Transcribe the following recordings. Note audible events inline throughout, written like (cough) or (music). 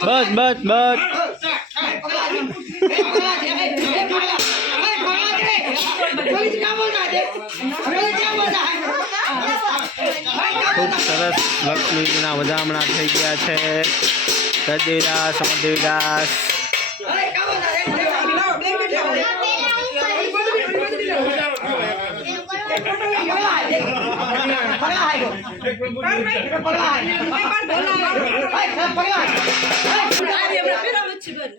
બસ બસ બસ. ખૂબ સરસ લક્ષ્મીજીના વધામણા થઈ ગયા છે. જય દેવીદાસ અમર દેવીદાસ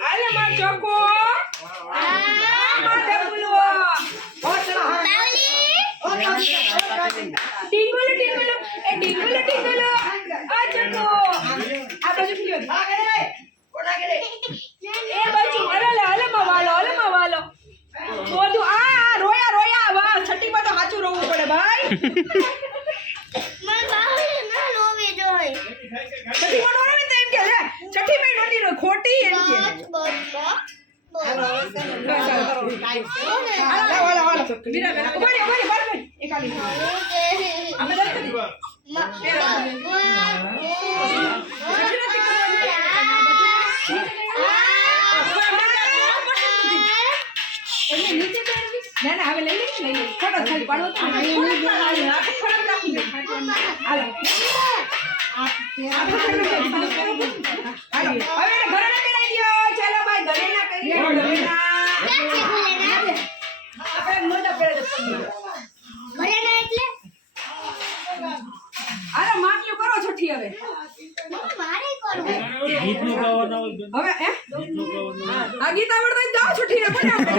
આલે માર ચોકો માર ડબુલો ટીંગુલો ટીંગુલો એ ટીંગુલો ટીંગુલો આ ચોકો આ બાજુ ફિલ્યો એ બાજુ અરે લે અલે માં વાલો અલે માં વાલો બોધું આ આ, રોયા રોયા વાહ છઠ્ઠી માં તો ભાઈ. છઠ્ઠી માં નો તો એમ કે છે છઠ્ઠી માં નોતી રો ખોટી એમ કે. હાલો હાલો હાલો વીરા બેન ઊભા રહી ઊભા રહી બાર બેન એક આલી આ બધા કરી ના ના હવે લઈ લઈએ લઈ લઈએ. ફોટો ખાલી પાડવો તો. હાલો. હવે ઘરે ના પહેરાઈ ચાલો ભાઈ ઘરે ના પહેરીએ. આપણે મોઢા પહેરાઈ દો. હાલો માગ્યું કરો છઠ્ઠી હવે હવે હે આ ગીત આવડતો તો જાઓ છઠ્ઠી ને કોને આપણે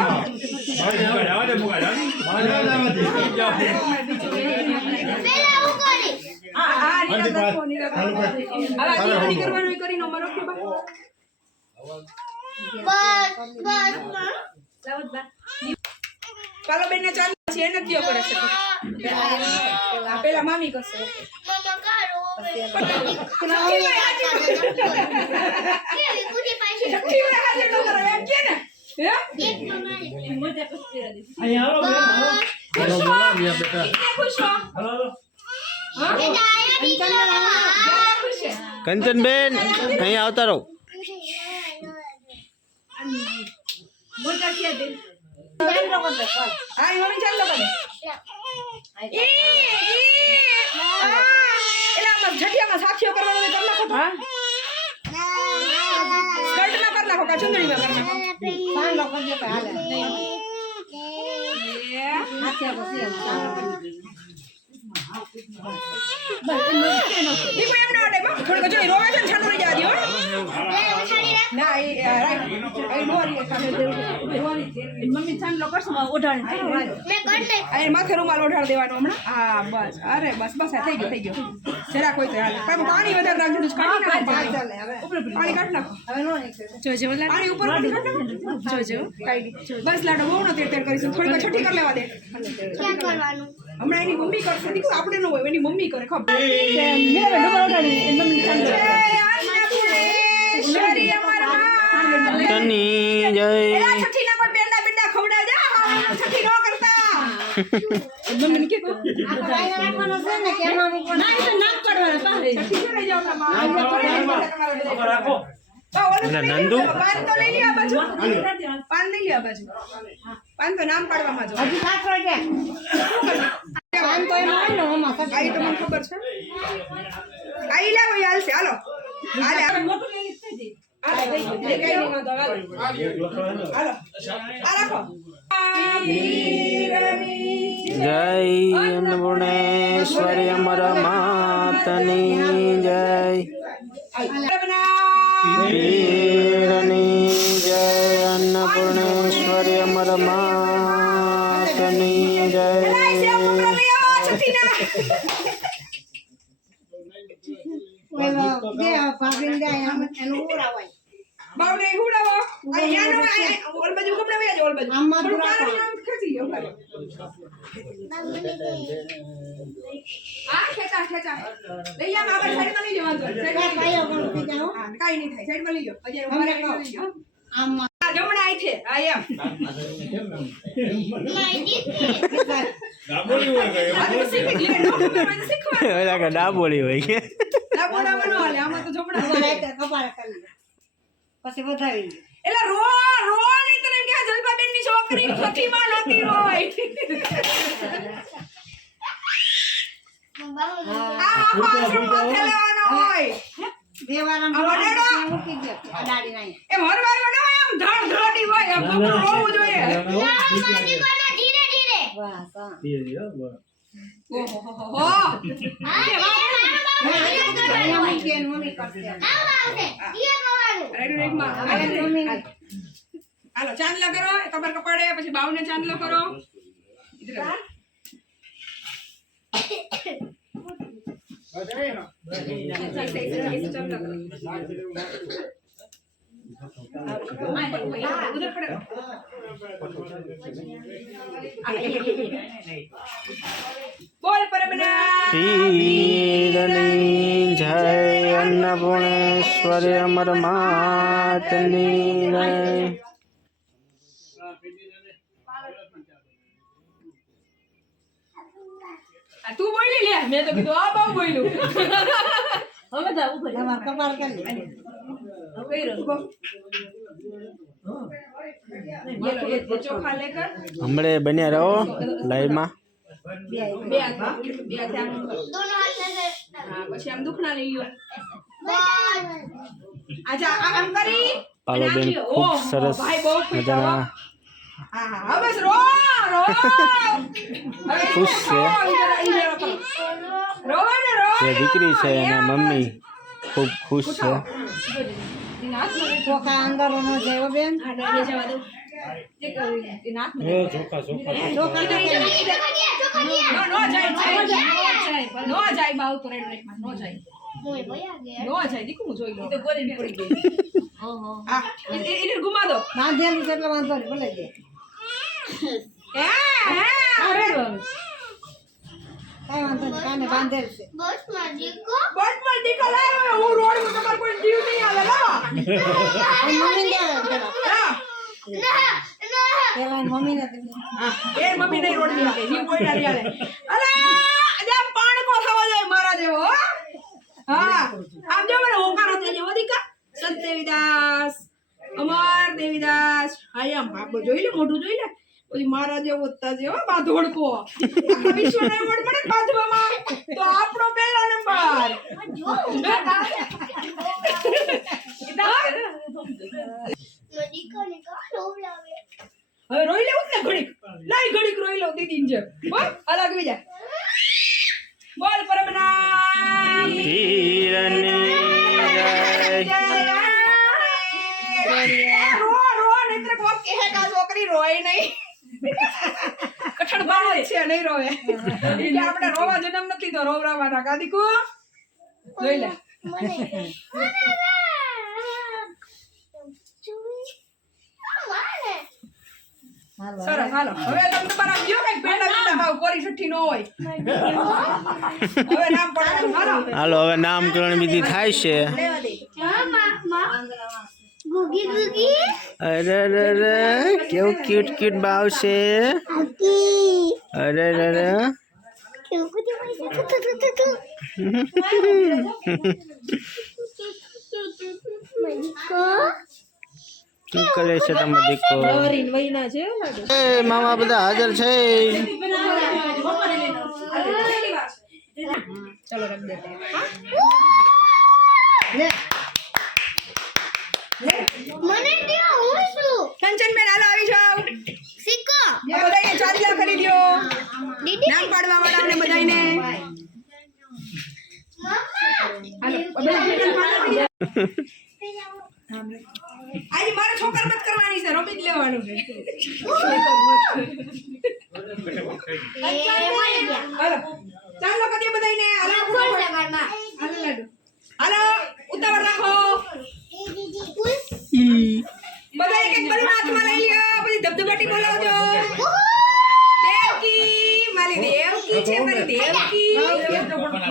અમારો પાલો બેન ને ચાલુ છે એને કયો કરે છે પેલા મામી કરશે કંચનબેન અહીંયા આવતા રહો. ચાલો આમાં જઠિયામાં સાથીઓ કરવાનો કરી નાખો હા. સ્કર્ટમાં કરી નાખો કા ચુંદડીમાં કરી નાખો. ઈ બસ એમ ના અડે બા થોડીક જો ઈ રોવે છે ને છાનું રહી જવા દ્યો. ના એ મમ્મી એ માથે રૂમાલ ઓઢાડ દેવાનો હા બસ અરે બસ બસ થઈ ગયું થઈ ગયું જરા કોઈ પાણી વધારે નાખો પાણી કાઢ નાખો જોજો પાણી ઉપર બસ લાડો બહુ નથી તેર કરીશું થોડીક છઠ્ઠી કરી લેવા દે હમણાં એની મમ્મી કરશે દીકુ આપણે ન હોય એની મમ્મી કરે ખબર. તની જય છઠ્ઠી ના બિંડા ખવડાવજે છઠ્ઠી નો કરતા. મમ્મીને કીધું છઠ્ઠી જો લઈ જાઓ હમણાં માં. બા, ઓલું એટલે લઈ નંદુ? પાન તો લઈ લ્યો બાજુ. પાન લઈ લ્યો બાજુ. પાન તો નામ પાડવામાં જો. આ ઈ તો મને ખબર છે. આ ઈ લાવો હાલશે. હાલો. હાલે. હાલો, લઈ ગયો. જય અન્નપૂર્ણેશ્વરી અમર માતની જય. પીરની જય અન્નપૂર્ણેશ્વરી અમર માતની જય. જમણા છે. આ એમ. ડાબોળી હોય કે લાબોડામાં નો હાલે આમાં તો તો જમણા કપાળ એક કપાળ કરી પછી વધાવી એટલે રો રો નહીં તને એમ કે જલપાબેનની છોકરી સખીમાં નહોતી રોય આ આખો આશ્રમ માથે લેવાનો હોય. મૂકી દે. અડાડી હરવાર વડો આમ ધડ ધડી હોય આમ રોવું જોઈએ. હવે મમ્મી હાલો ચાંદલો કરો કબર કપાડે પછી બાવને ચાંદલો કરો ઇધર આવો. ચાલ, ચાલ, ચાલ, ચાંદલો કરો. ઉધર પડે. બોલ પરબના પીરની જય અન્નપૂર્ણેશ્વરી અમર માતની જય. તું બોલી લે. મેં તો કીધું આ બહુ બોલ્યું. તમારે કપાળ ઊભો. બોલો, એ જે લે હમણે બન્યા રહો લાઈવમાં. બે હાથ બે હાથ આમ. હા પછી આમ દુખણા લઈ લ્યો આજા આમ આમ કરી? અને પાલોબેન ખૂબ સરસ. મજાના. હા હા હા બસ રો રો. હવે ખુશ છે. જે દીકરી છે એના મમ્મી ખૂબ ખુશ છે. જાય. ના, ન જાય. નો, નો. નો તો રેડ નો. નો ઘુમા દો. છે એટલે વાંધો નહીં ભલે દે હે, હે. કાંઈ વાંધો નહીં કાને બાંધેલ છે હું રોડમાં તમારે કોઈ જીવ નહીં આવે, લાવો. મમ્મી ને પેલા હા. પેલા એની મમ્મીને એ મમ્મી નહીં રોડ આવે જીવ કોઈ ના અરે આમ પાણકો થવા જાય મારા જેવો હો. હા. આપજો મને હોકારો થઈ દીકા. સંત દેવીદાસ અમર દેવીદાસ. એમ બાપો જોઈ લે મોઢું જોઈ લે. પછી મારા જેવો ઉત્તા જેવો બાંધોડકો. વિશ્વનો એવોર્ડ મળે બાંધવામાં તો આપણો પહેલો નંબર હવે રોઈ લેવું જ ને ઘડીક લાઈ ઘડીક રોઈ લઉં દીદી જેમ હો અલગ બીજા બોલ પરમનામ પીરની જય રો રો નહીતર કોક કહે કે આ છોકરી રોય નહીં કઠણ બાળો જ છે નહીં રોવે. (laughs) એટલે આપણે રોવા જન્મ નથી તો રોવરાવાના. કાદીકુ જોઈ લે. (laughs) સરસ હાલો. હવે તમે તમારા ગયો ભેડા ભાવ કોરી છઠ્ઠી નો હોય. હવે નામ પડવાનું હાલો. હાલો હવે નામકરણ વિધિ થાય છે. અરે અરે અરે કેવું ક્યુટ ક્યુટ ભાવ છે. અરે અરે અરે. શું કરે છે તમે દીકો એ મામા બધા હાજર છે. ચલો રખ દેતે કંચન બેન હાલો આવી જાઓ. આ બધાને ચાંદલા કરી દ્યો નામ પાડવા વાળાને બધાયને હાલો બધા ભેગા પાડવા કરી દો. આજે મારે છોકર મત કરવાની છે જ લેવાનું છે હાલો ચાલો કરીએ બધાયને હાલો હાલો લાડુ હાલો ઉતાવળ રાખો બધા એક એક બલૂન હાથમાં લઈ લ્યો પછી ધબધબાટી બોલાવજો દેવકી મારી દેવકી છે દેવકી.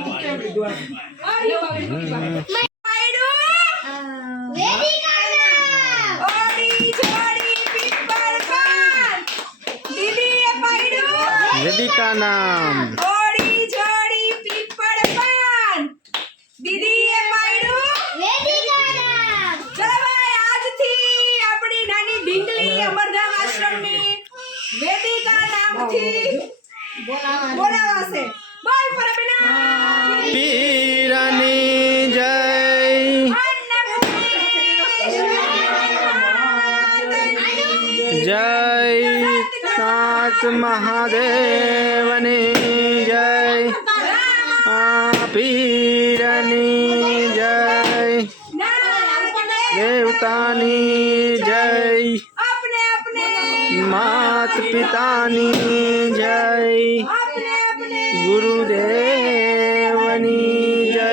વેદિકા નામ. નાથ મહાદેવની જય પીરની જય દેવતાની જય માત પિતાની જય ગુરુદેવની જય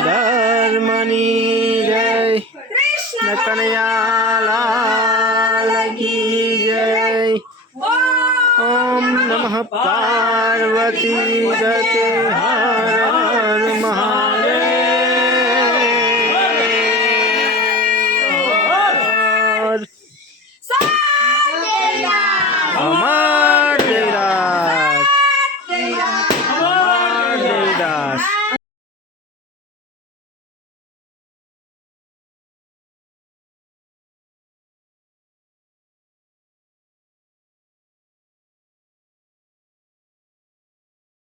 ધર્મની જય કનૈયા પાર્વતી ગતે